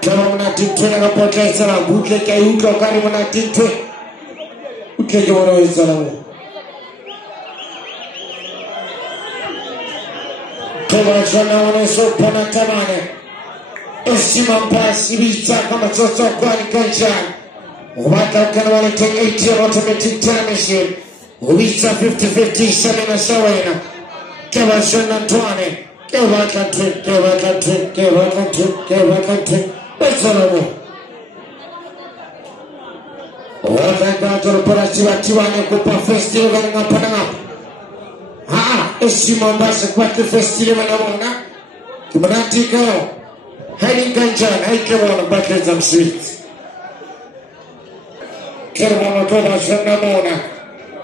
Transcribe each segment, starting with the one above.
Kama mnatitwe na kapota salamu uke kayuka wakari mnatitwe uke kiwano salamu Kama chana wanesopa na tamane Esima mpasi vita kama toto kwa ni kanjani Waka ukana walete 80 automatic time machine Vita 50-50 semina sawena Kama chana tuane Kewa kantri Wesalamu Waka para tiwane kupa festival ngapa na ngapa Esima mbasa kwa festival na mwana Kimanati kao Haini kanjani haikewana Bakers and Sweets Kermano toba shana mwana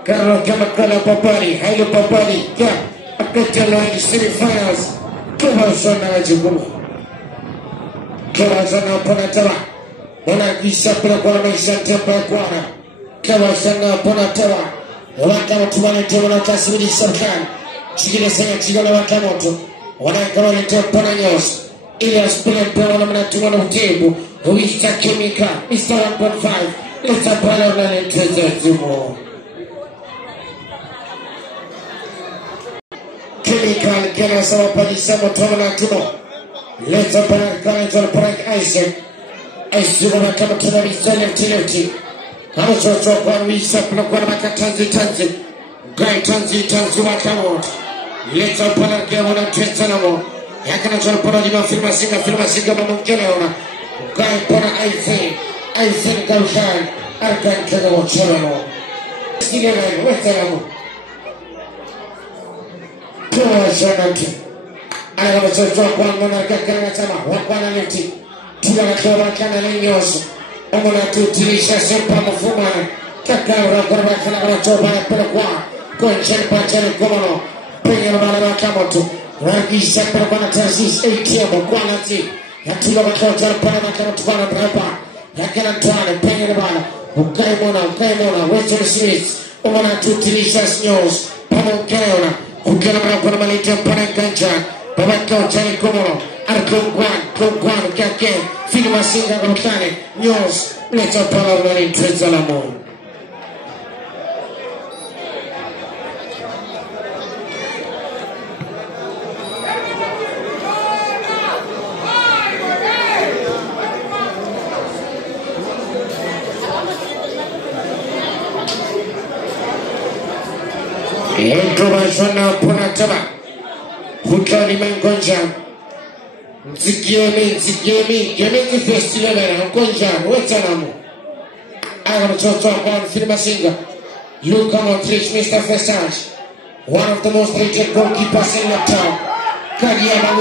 Karo kama kala papari Haile papari Ka Akatelo in semi-finals Kama shana ajibuma Kama shana ponataba Mwana kisha pila kwa maisha tempa kwa Kama shana ponataba Waka mtuwane temana kasibidi sabkan Chigile sanya chigala waka moto Wana kama nite pona nyosi Ilias Pilempe wana mnatumana utebu Uista Kimika Mr. 1.5 Leta pala wana nitweze zumo Kimika Kena sawa padisa motomana tumo Leta pala kama jala pala Isaac Isaac wana kama tuna visa lefti Kama chocho kwa visa kuna kwa maka tanzi Gai tanzi wakamoto Leta pala kama wana nitweze namo Yakana chana pora lima filma singa mamungele ona Gai pora Aisen Gaushan Arkan kega wachorano Sile vego, wetaramu Kwa shananti Aga wachocho kwa monarka kanga chama Wakwana lefti Tula na kana lenyoso Omona tutilisha sempa mfumana Kakara korba kana wachoba pera kwa Konchen pachane komono Penye mbala wakamoto Ragisa para kwa tasis ATM kwa nati Yatula wakota para kama tufana brapa Yakana twana penye bana ukai mona Western Smith Omona tutilisha snyos Pamo ukaona Ukana kwa malite para kanja Babaka chani komono Arkongwan kake Filma singa kutane Nyos Leta para unani trezalamo Introduction pona taba Hukani mengonja Nzigiemi festival na ngonja Wetanamu Agam chocho kwa filma singa Luka Modric Mr. Fesage One of the most rated goalkeepers in the town Kariama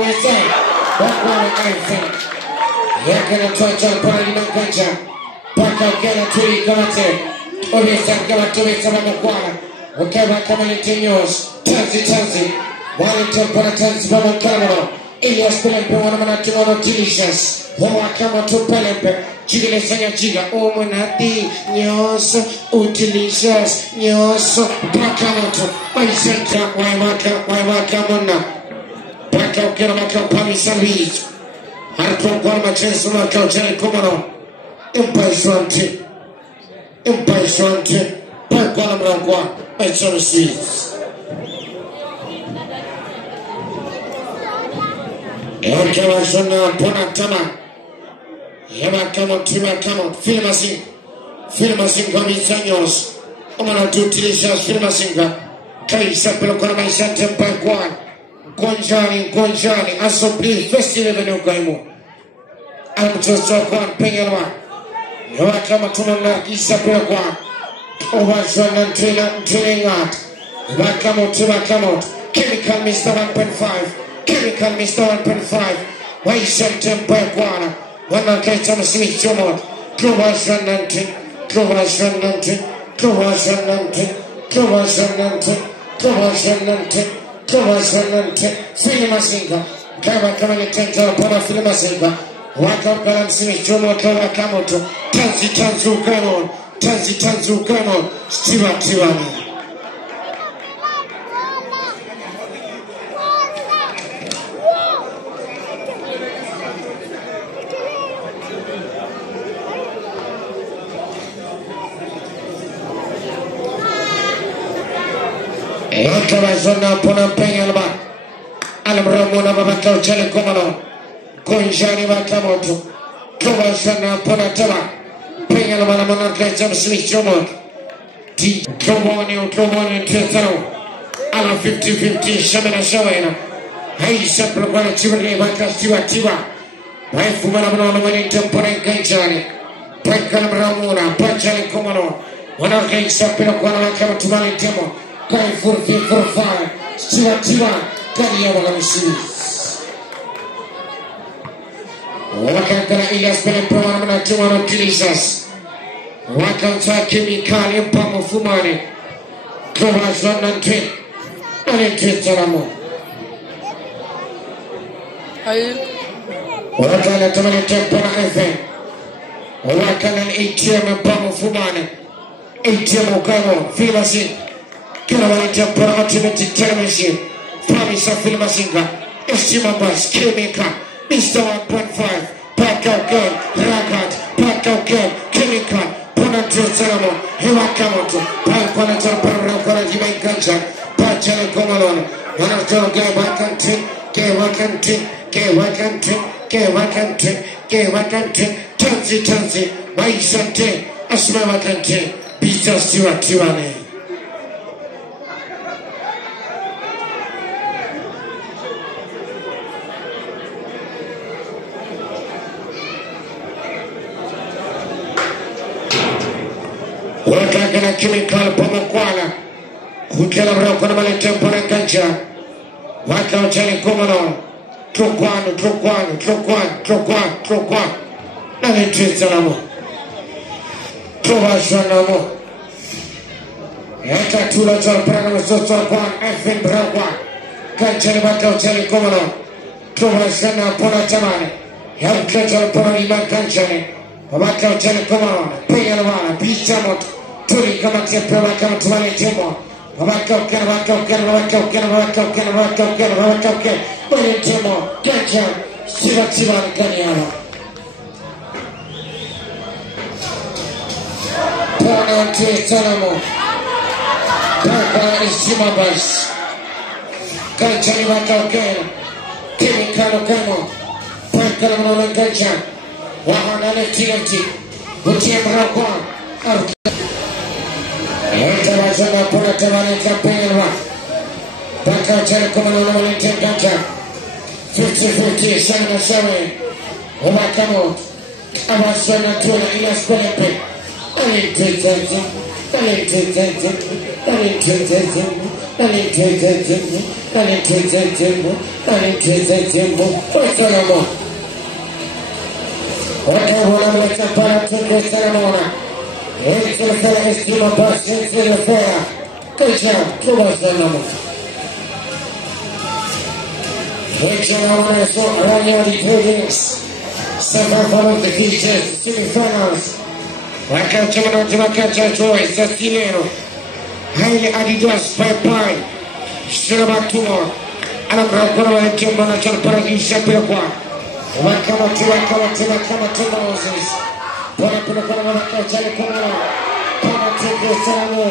Wesa Wakwana Aifan Yakana chocho pona mengonja Paka ukena turi kamate Obesa kama tumesa mamukwana Ukema kama nitenyos Tanzi Wale tempora tanzi mama kamano Ilias Pilempe wana manatumono delicious Hoa kama tupelempe Jigile sanya jiga Omonati Nyos Utilicious Nyos Pakamato Maisenta Waimaka mona Paka ukena maka pami salviz Harpon kwa machensu maka uchani kumano Impatiente, Pakwana mrangwa Western Smith Kama shona pona tama Yema kama Filma singa misanyos Omana tutilisha filma singa Kaisa pelo kwa maisha tempa kwa Gonjani Asobli festival vene ukaimu Amchocho kwa pengelwa Yawa kama tunana isa pela kwa Ovashona ntilingat Wakamot Chemical Mr. 1.5 Waisha tempa kwa Wana kaita msimi chomot Filma singa Kama nitenta pona filma singa Wakapala msimi chomot Wakamoto Tanzi ukanon Stiwa Yakabazona pona penyalba. Alam Ramona Babakau Chalekomano. Konjani Bakamoto. Kabazona pona taba. Penyalba Monarka Jam Smith Jomot. T. Tromoni Tetano. Ala 50-50 Shamana Shawena. Hai Sapra Chivani Bakastiva. Hai Fumana Mani Tempore Ganjani. Pakal Ramona, Pachale Komano. Monarka Sapra Kwana Tumani Temo. Kai 4-5. Tiva. Kaya Wagamisi. Wakakana Ilas Belepana Tumano Kilisas. Wakanta Chemical Impamo Fumani. Kovazan Nante. Aletetaramo. Wakana Tamani Tempana FM. Wakana ATM Impamo Fumani. ATM Okano. Filmasi. Kirawani Tempana Ultimate Television. Promise of Filmasinga. Estima Bus. Chemical. Mr. 1.5. Parkour Girl. Ragat. Parkour Girl. Chemical. Ponanto Salamo. Hewakamoto. Palpanator Parapara Jimmy Gancha. Pachale Komalon. Monato Wakantin. Tansi. Maisante. Asma Wakantin. Pizza Tiwane. Wakakana Chemical Pomokwala. Hukela Rokona Male Tempore Gancha. Wakao Chale Komano. Trokwan. Nani Trizanamo. Tovashanamo. Eka Tula Jalprano Sotokwan. FN Brakwan. Ganchale Wakao Chale Komano. Tovashana Ponatamane. Helka Jalpona Ima Ganchane. Wakao Chale Komano. Payalwana. Bichamot. Turi Kamatia Pavakam Tumani Timo. Wakao Timo. Gancha. Siva Kanyama. Ponante Salamo. Papa Estima Bus. Ganchani Wakao Chemical Kamo. Pakalamo Gancha. Wahana Lefti. Utiam Rakwan. Entavazona Ponatamani Campelwa. Pakao Chale Komano Gancha. 50-50 7-7. Wakamo. Abasona Tuna Ilas Belempe. It's the fair, Estima Bus, it's the fair. Good job, Tovashanamo. Which so around the tradings. Several follow the features, semi-finals. Wakao Chamano Timakacha Choice, Sastileno. Highly Adidas, Pai. Shirabatumor. Alam Rakona and Timbana Chalparaki Shapirqua. Wakamo Moses. Ponapana Chale Komano. Ponate Salamo.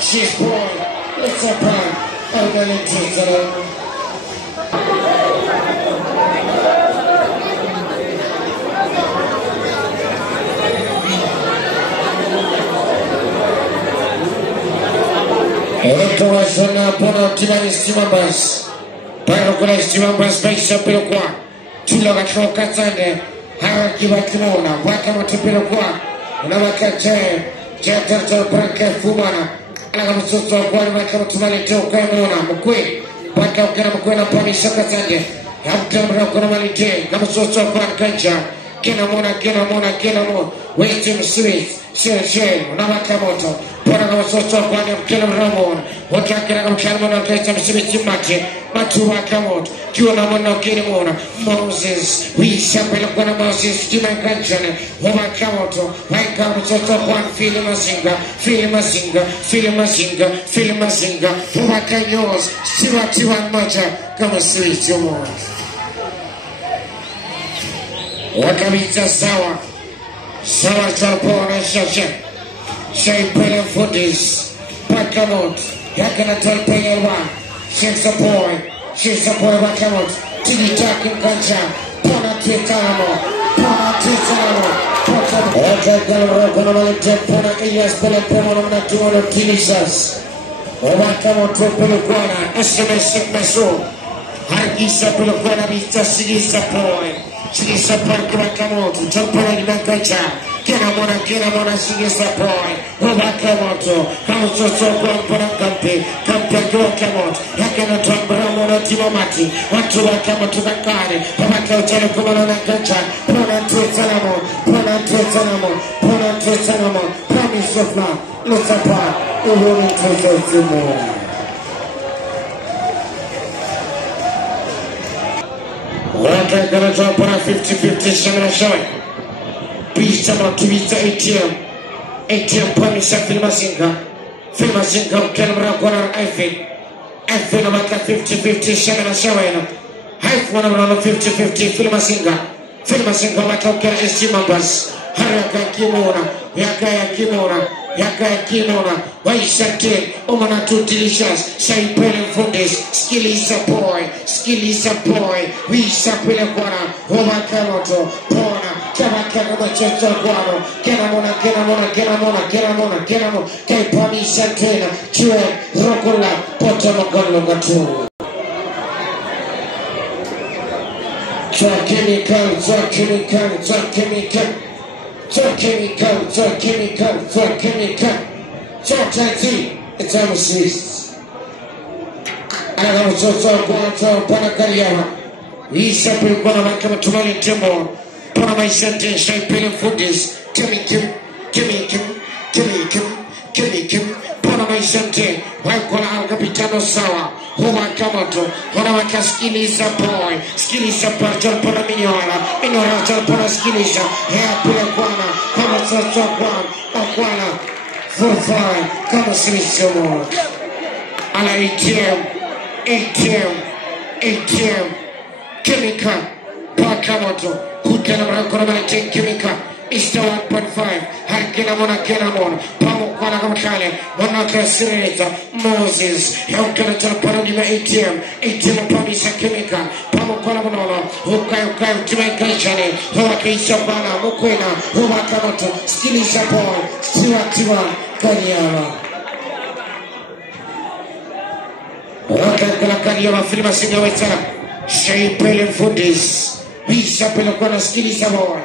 She's born. It's a prime. I'm going to take it. Electoration Pona Timani Stimabas. Paracola Stimabas by Shapirqua. Tulagatro Katsande. Harakiba Kimona. Wakamato Pirqua. Navakache. Jetta Branca Fumana. Alagamuso Guanaka Tumani Tokamona. Mukwe. Wakao Kanamukwena Pami Shakatande. Hamkam Rakonamalite. Gamuso Branca. Kenamona. Waiting sweet. Shen. Navakamoto. Poragamoso Guanam Kenam Ramon. Wakakam Kalmona Ketam Smith Mati. Matua Kamot. Kiona Kenamona. Moses. We Shapelakwana Moses. Tima Ganchane. Wakamoto. Wakamoto Juan Filmazinga. Wakanyos. Siwatiwan Macha. Kama sweet Jomon. Wakamita Sawa Chalpona Shasha. Shai Pele Footies. Bakamot. Yakana Talpeyewa. She's a boy. She's a boy. Bakamot. Tini Takin Kancha. Pona Titamo. Pona Titamo. Eka Galro Konamalite Pona Elias Pelepona Natuano Tilisas. Bakamot Peluguana. SMS Meso. Hargisa Peluguana Vista Sigisa boy. Sigisa Park Bakamot. Talpona Kancha. Kena mona sigisa boy. Bakamot. Kauso Sokwan Pona Kampi. Kampi Kamot. Yakana Tambra Mona Timamati. Watu Bakamot to the Kari. Bakamot Kumana Kancha. Pona Titamo. Pona Titamo. Pona Titamo. Promise of love. Let's apart. The woman takes us more. Okay, gonna jump on a 50-50 Shamana Shoy. Beast about to beat the ATM Pamisa Filmasinga, Kelmra Gona, I feel about a 50-50 Shamana Shoy. Half one around 50-50 Filmasinga, Matoka Estimabas, Haraka Kimona, Yaka Kimona, Waisate, Omana too delicious, Shai Pele Fundes, Skilisa boy, we sapele guana, Homa Kamoto, Pona, Kamakana Guano, Kenamona, Kapami Santena, Chue, Rocola, Potomagon Gatu. Chemical. It's almost ceased. I don't so Panacariana. We separate one of my Kamatumani Timor. Panama sentence, Shai Pele Fundis, Kim, Panama sentence, Waikola Capitano Sawa, Homa Kamato, Honamaka Skilisa boy, Skilisa Partal Panamiola, Inorata Paraskilisa, Hair Pilaguana, Hamasakwan, Aquana, 4-5, Kamasimo. Ala ATM, Chemical, Pakamoto, who can have Chemical. Ista 1.5, Harkinamona Kenamon, Pamukwana Kamkale, Monaka Senator, Moses, Helkanatal Paradima ATM Pamisa Chemical, Pamukwana, Hukai, Jamaica Chane, Hawaki Sabana, Mukwena, Humakamato, Skilly Sapon, Stiwa, Kanyama. Wakakala Kanyama, Filma Singaweta, Shai Pele Fundis, Visa Pelokona, Skilly Sabon.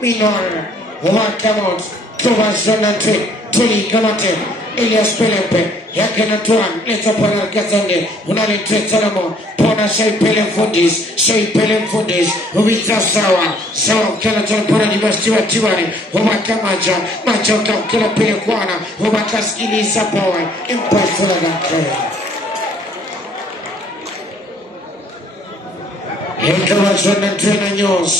Minor, Wakamot, Thomas Jonathan, Tuli Kamate, Elias Pelempe, Yakanatuan, Letapana Kazande, Unali Tretalamo, Pona Shai Pelem Fundis, Ubita Sawa Kanatan Pona Dimastua Tiwani, Humakamaja, Macho Kala Pelekwana, Humakaskili Sapoy, Impasula. Thomas Jonathan News.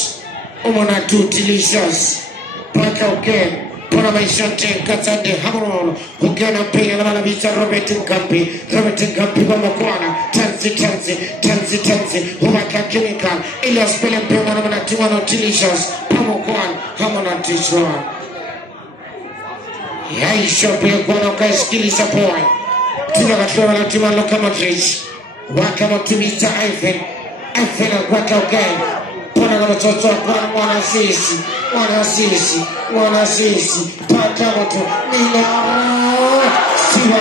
Omona tu delicious. Paka okay. Pona maishante katande hamron. Ukena penya na malabita Robert Nkampi Bamakwana. Tanzi. Humaka chemical. Elias Pelempe na tiwano delicious. Pamokwan hamona tishwa. Yaisha Pelekwana Kaiskili Sapoy. Tina katlewa na tiwano Kamatrich. Wakama tumita Ifen waka okay. Pona kama toto kwa mwana sisi paka moto nina siwa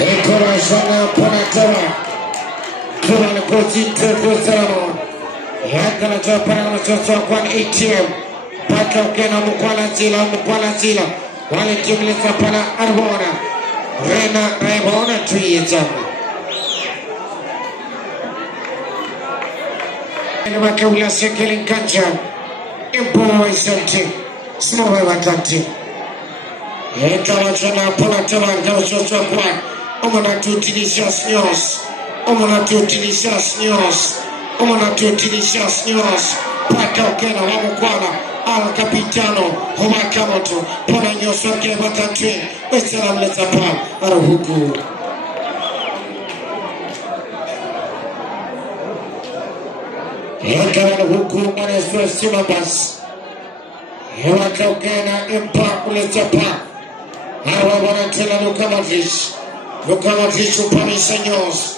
ekora shana pona tawa kuna kuzito Yakana Japana Chocho Kwan ATM Paka Kena Mukwala Zila Wale Timlisa Pana Arbona Rena Rebona Tweetam Makawila Sekelin Kancha Impo Isenti Small Wakanti Eka Wachana Pona Taman Chocho Kwan Omona tu delicious news Omona tu delicious news. Paka Okena Wamukwana Al Capitano Homakamoto Pona Nyosoke Batantri Wesalam Letapa Arahuku Yakawa huku mwanasua sima basi. Yawakaukena impa ule japa. Hawa wanatela Luka Modric. Luka Modric upamisa nyos.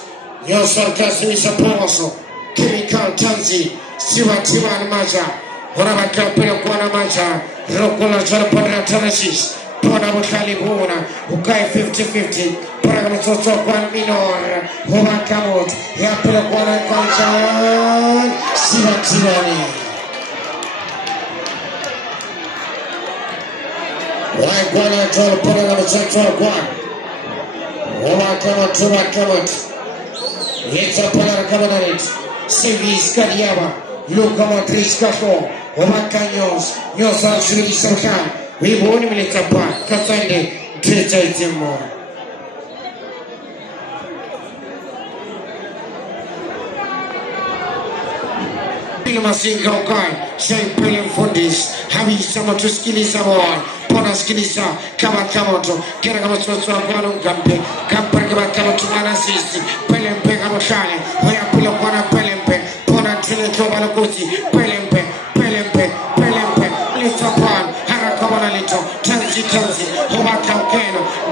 Nyos arkasi wisa poso. Chemical Tanzi. Siwa ni maja. Wanawaka pila kuwa na maja. Rokula jala padra tanasis. Pona wakali huna. Ukai 50-50. Para kama toto kwa minor. Huwa kamot. Ya pila kuwa na kancha. Siwa ni. Why Guana told putting on the central one? Come on. It's a Pana Cabinet. Silvis Cadiaba. Luka Modric Cafo. Omacanos. Nos Archie Sokan. We won't even let a part. Cassandre. Treated more. Masinga Okai, Shane Pelham Fundis, having someone to skill someone, Pona Skilisa, Kamato, Keramato, Gampe, Kampaka to Manasis, Pelempe, Amashine, where Pilopana Pelempe, Pona Trinito Malakuti, Pelempe, Litapan, Harakamana Lito, Tanzi, Hobaka,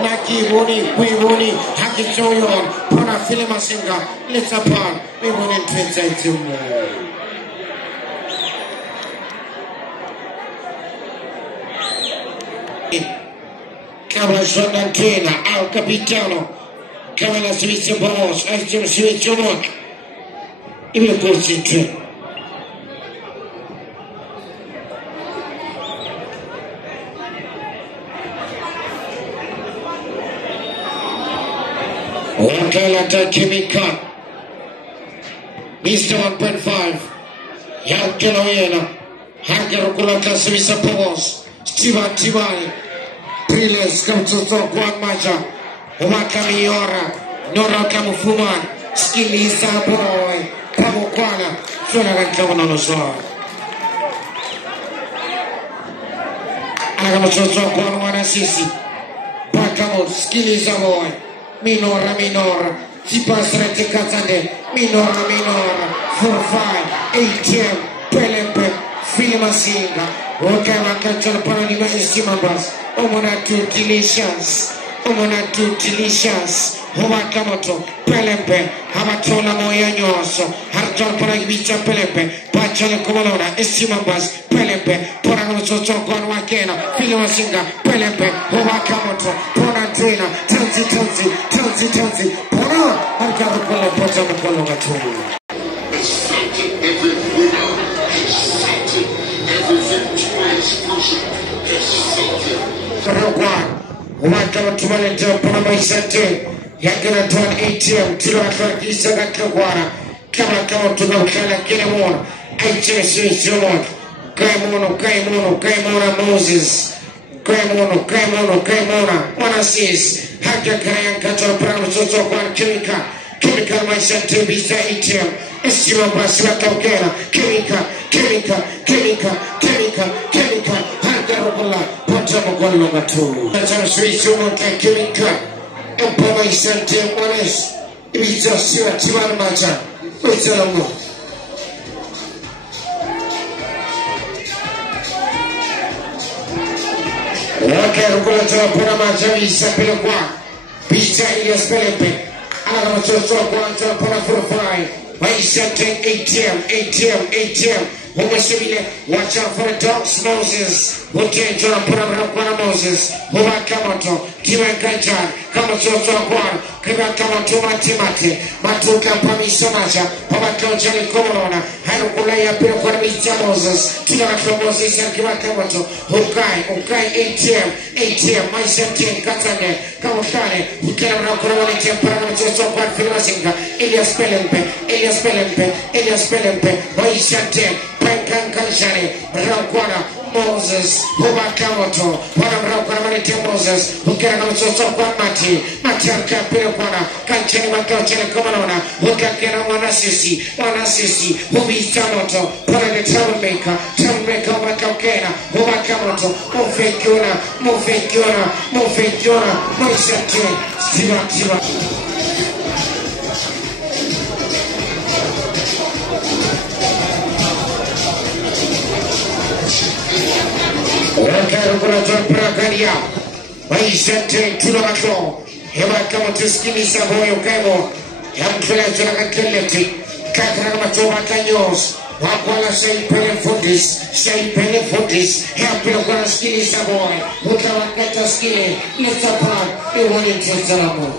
Naki, Wuni, Haki Joyon, Pona Filimasinga, Litapan, we won't enter to more. Cava Sonantena, Al Capitano, Cavana Svizzia Bonos, Aston Svizzia Monk. Il mio corso in tre. Wakala Chemical. Mr. 1.5. Yankeloena. Hangarokulata Svizzia Bonos. Stivani. Priles kamtoto kwa maja. Wakamiora. Nora kamufuman. Skiliza boy. Pamukwana. Sona kama nonozoa. Anakamutoto kwa mwana sisi. Bakamot. Skiliza boy. Minora. Sipasrete katande. Minora. 4-5. 8-10. Pelempe. Filimasinga. Wakachana pana ni maisima basi. Omona two delicious. Hobakamoto, Pelempe, Habatola Moya Nyoso, Harton Paragicha Pelempe, Pachale Comalona, Estimabas, Pelempe, Poranoso Gon Wakena, Filomasinga, Pelempe, Hobakamoto, Ponantena, Tanzi, Pona, Harkapola, Potamacolo Gatu. Accepted every winner, accepted every victorious person, accepted. Wakama tumalete pana maisante yakina tuan ATM tilo atrakisa kakagwana kama tunakala kila mwana aichese somot kaimona Moses kaimona wanasis haka kaya kato pana mtoto kwa chemical maisante bisa ATM estima basi wakakena chemical Rokola, Potamogolo Gatu. That's our sweet someone can chemical. And Pama Sante Mones. It's just Timan Mata. What's a long one? Okay, Rokola Ponamaja is a Pelagua. Pizza Elias Pelempe. I'm going to talk one to Ponafurfai. My Sante ATM. Watch out for the dogs, Moses. Okay, John, put up Moses. Hobakamoto, Timankajan, Kamato Guan, Kamato Matimate, Matuka Pamisamaja, Hobakanjali Corona, Harukulaya Pilquamita Moses, Timanka Moses and Kimakamoto, Hokai, ATM, my Santin, Katane, Kamotane, who can rock around the Parameter of Filasinga, Elias Pelempe, my Santin. Kankanshani, Rakwana, Moses, Hobakamoto, Wanamrakanamani Moses, who can also talk one Matianka Pilkwana, Kanchani Makachani Komanona, who can get on Wanasisi, Hobi Tamoto, Parade Troublemaker, Makakena, Hobakamoto, Mofekiona, Moisate, Siva. Anakula Prakaria. Waisante Tulamato. Heba kama tusikiliza moyo kemo. Yamkula Keleti. Kakana Matoa Kanyos. Wakwala Shaipele Fundis. Hapila kwa sikiliza moyo. Utawakata skili. Letapa. Iwani Tetalamu.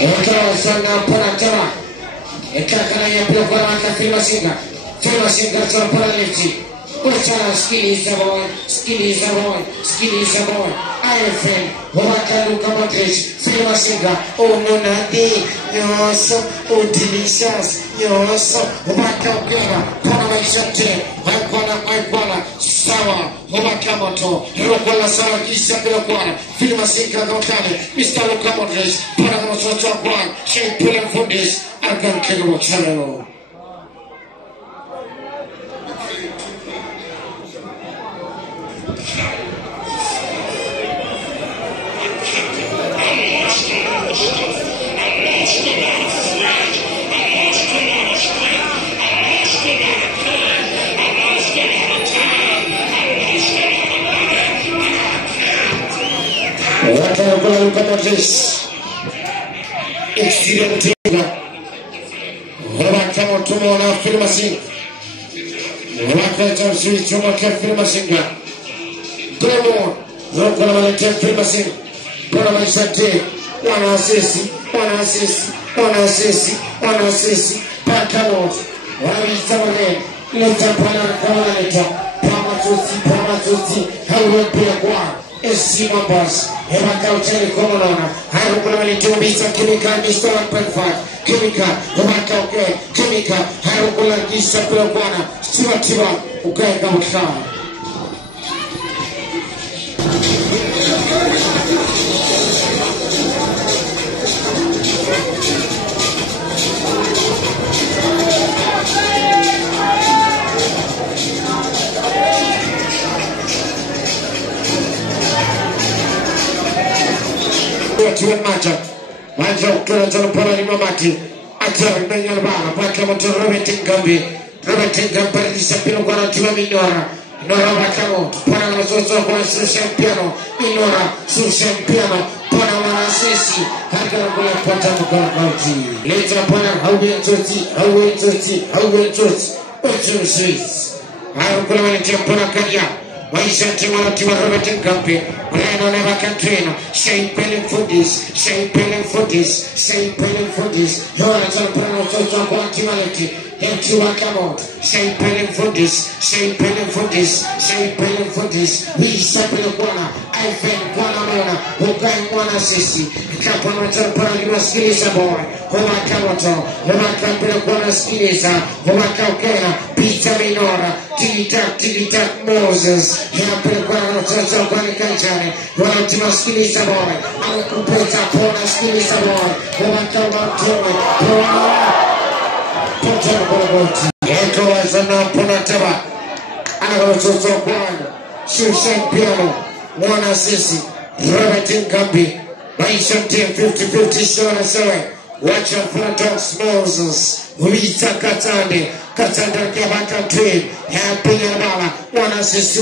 Ikawa sana Panatara. Ikakana ya pila kwa waka Filmasinga kwa Paralifti. Uchala sikiliza boy. IFN, Waka Luka Modric, Filmasinga, Monade, Yoso, Delicious, Yoso, Waka Gera, Panamashate, Aikwana, Sawa, Waka Moto, Hirokola Sawa, Kisa Pilakwana, Filmasinga Gokane, Mr. Luka Modric, Panamasoto Kwan, Shane Pillen Fundis, Agan Kego Channel. Watakuwa Luka Modric exterior tinga Wabaka Motumo na Filmasinga Wabaka Switch Wabaka Filmasinga Gremo Wabaka Malete Filmasinga Bwana Mshate wana assist Pakamo Wabisawale Leta Pana Kamaleta Pamatusi Hawe Pia Kwa SC Mambas, Hemaka Uchari Komonona, Harukula Malitumbisa, Kimika, Mr. 1.5, Kimika, Hemaka Uke, Kimika, Harukula Gisa Pulakwana, Stiba, Ukeka Ukana. Manja ukura jana para lima mati Ajar mengal bala Baka moto Robert Ngambi Disapino kwa tiwa Minora Baka moto Pana mazozo kwa Piano Minora Piano Pana wanasisi Haka kule pata mkala kauti Leta pana Hauwe Toti Ocho Swiss Harukula manitia pana kanya Waisha tiwa Robert Ngambi Reno never can train. Shane Pelling Fundis. You're a Prano Toto Quantimality. Empty Wakamot. Shane Pelling Fundis. We Sapil Guana. I think Guanamona. Who can one assist. Caponator Prano Skilisa boy. Homakamoto. Homakapil Guana Skilisa. Homakakena. Pizza Minora. Tilitak Moses. Yapil Guana Toto Quanikancha. Wantima Skilisa boy, Alcupeta Pona Skilisa boy, Wanakama Pona Echo as a Ponataba, Anaroso Guan, Shushan Piano, one assist, Robert Ngambi, Maishan 50-50 Shona Sewe, watch out for Dogs Moses, Rita Katanda Kavaka Trade, Happy Yabala, one assist,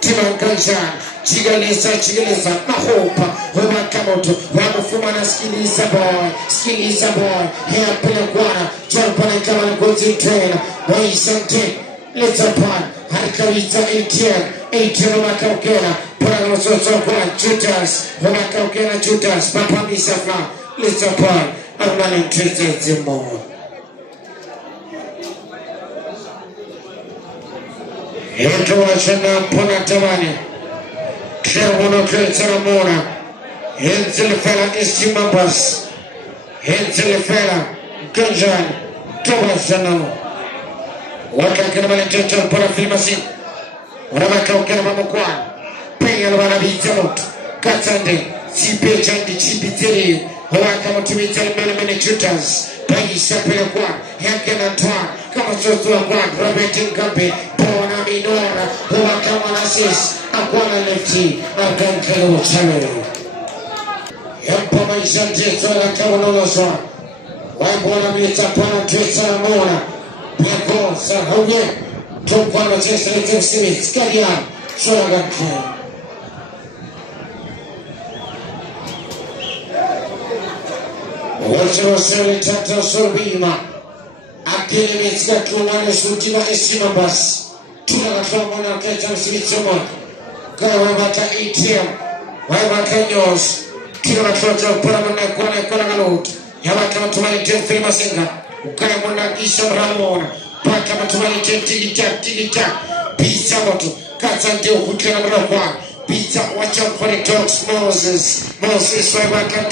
Timon Kanchan. Chigalisa, Mahopa, Homakamoto, Ramafumana Skilisa boy, Hair Pinaguana, John Panakaman goes in train, Waisante, Little Pan, Harkarita 18 Homakokena, Panagoso, Judas, Papa Misafla, Little Pan, I'm not interested in more. Into Washana Ponatamani. Kerwono Saramona, Henselfella Estimabas, Henselfella, Ganjan, Tobasano, Wakakan Church para Filmasi, Ramaka Kanamakwan, Payalwana Bitalot, Katande, Sipe Chandi Chipiteri, Hawakamotimita many tutors, Pay Sapelakwa, Hankan Antoine, Kamasotua, Robert Ngambi, Pona Minora, Hawakamasis. Akwana lefti akan kero channel. Yampa maisha jeto la kawono so. Wabona mleta pana tesa mona. Peko sa hauye. Tokwana tesa letem Smith. Kadian. Shonagan Ken. Wachero sele tata sorbima. Akele metzga kumane sutima esima bas. Tuna katwa mona ketam Smith somon. Kawa bata ATM. Wabaka nyos. Kila katwa para mona kwa ngalot. Yabaka matumani tefe masenga. Ukaya mona Isa Ramona. Paka matumani tigita. Pizza moto. Katsante ukutena mrakwa. Pizza watch out for the dogs. Moses wabaka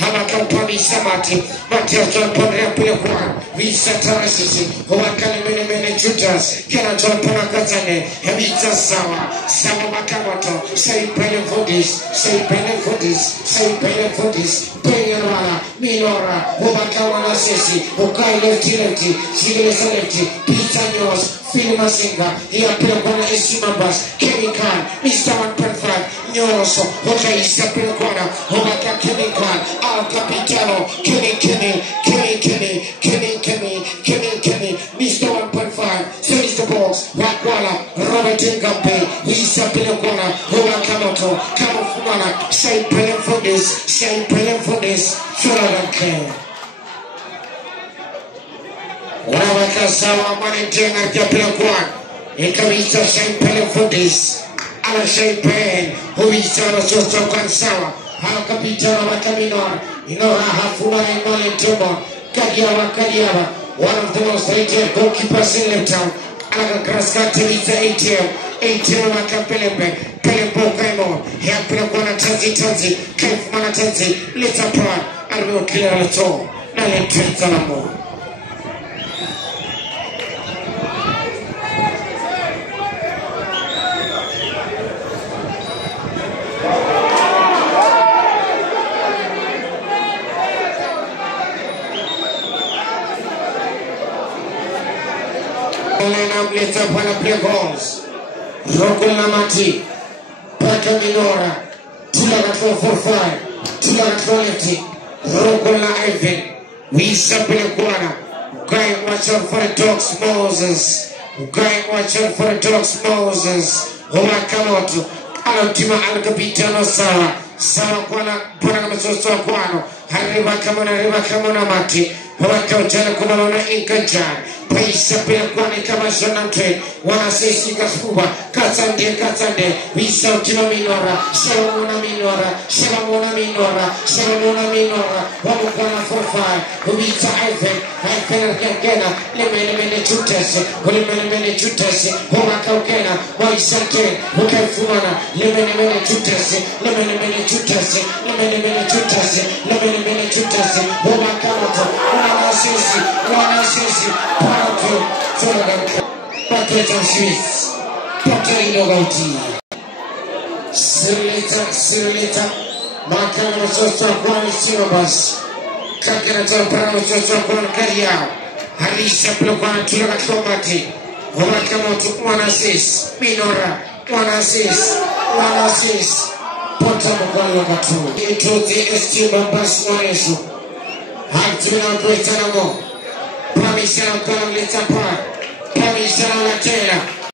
Hamaka upami samati. Matia tuanponea pile kwa. Visa tarasisi. Huwakani mene Judas. Kena tuanpona katane. Hebita sawa. Sawa makamoto. Say pele for this. Penyarwana. Minora. Huwaka wana sisi. Ukai lefti. Sigile selekti. Pizza nyos. Filma singa. Hiya pile kwa na esima bas. Chemical. Mr. 1.5. Nyoso. Hoja isa pile kwa na. Huwaka chemical. Al Capitano. Kenny. Mr. 1.5. Series the box. Wakwala. Robert Ngampe. Isa pile kwa na. Huwaka moto. Kama fumana. Say pele for this. Shonagan. Wawaka sawa mani tena kapila kwa. Ikawisa pele for this. Ala pen. Huwisa na soso kwa sawa. Hala kapitana wakaminora. Inora hafuna imani tumo. Kadiaba. One of the most rated goalkeepers in the town. Alaga Graskate is ATM. ATM wakapelembe. Pelembo kaimo. Hapila kwa na tanzi. Kaif mana tanzi. Leta pan. Armo kila lato. Na lentreta la mo. Leta pana play goals. Rokol na mati. Paka minora. Tula katwa 4-5. Tula katwa lefti. Rokol na Ivan. Wisa pele kwana. Ukai watch out for the dogs. Moses. Huma kamoto. Alatima alkapitano sawa. Sawa kwana. Pona kama soso kwano. Hariba kamona mati. Hawaka ujana kumana inkanjan. Paisa pele kwani kama shonamtre. Wana sesi kaspuba. Katsande. Visa utima minora. Shabamona minora. Wamukwana 4-5. Visa Ivan. Kena. Lemene chutese. Hawaka ukena. Waisante. Ukafumana. Lemene chutese. Hawaka moto. Wana sisi. Parato. Shonagan. Paketan Smith. Pakeino gauti. Sirilita. Makana sosa kwani simabas. Kakena tampana sosa kwani karia. Harisa plokwana tulaga tomati. Hawaka moto. Wana sisi. Minora. Wana sisi. Pota mkwani wakatu. Itozi estima basi mwanesu. Haktimina kwa itanamo. Pamisana kwa mleta pa. Pamisana la tela.